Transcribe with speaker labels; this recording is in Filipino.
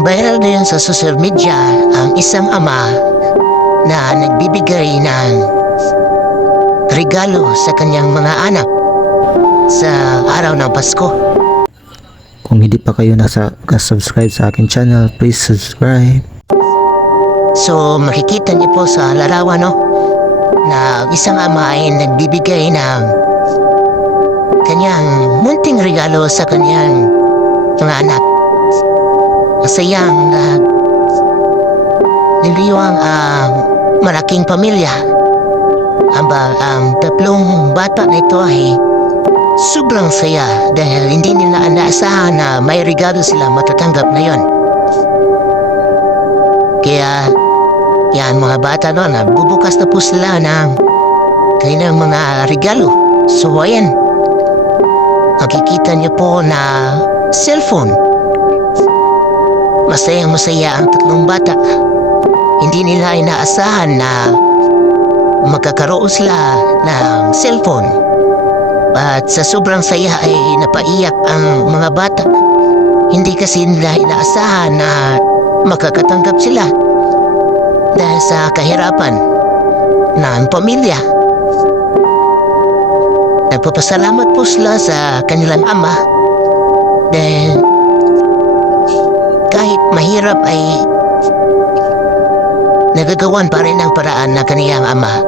Speaker 1: Viral na yan sa social media ang isang ama na nagbibigay ng regalo sa kanyang mga anak sa araw ng Pasko.
Speaker 2: Kung hindi pa kayo nasa subscribe sa akin channel, please subscribe.
Speaker 1: So makikita niyo po sa larawan no na isang ama ay nagbibigay ng kanyang munting regalo sa kanyang mga anak. Masayang uh, niliwang ang malaking pamilya. Ang, ang tatlong bata na ito ay sobrang saya dahil hindi nila inaasahan na may regalo sila matatanggap ngayon. Kaya yan mga bata no, nagbubukas na po sila ng kanilang mga regalo. So ayan, makikita niyo po na cellphone. Masayang masaya ang tatlong bata. Hindi nila inaasahan na magkakaroon sila ng cellphone. At sa sobrang saya ay napaiyak ang mga bata. Hindi kasi nila inaasahan na makakatanggap sila dahil sa kahirapan ng pamilya. Nagpapasalamat po sila sa kanilang ama dahil mahirap ay nagagawan pa rin ang paraan ng kaniyang ama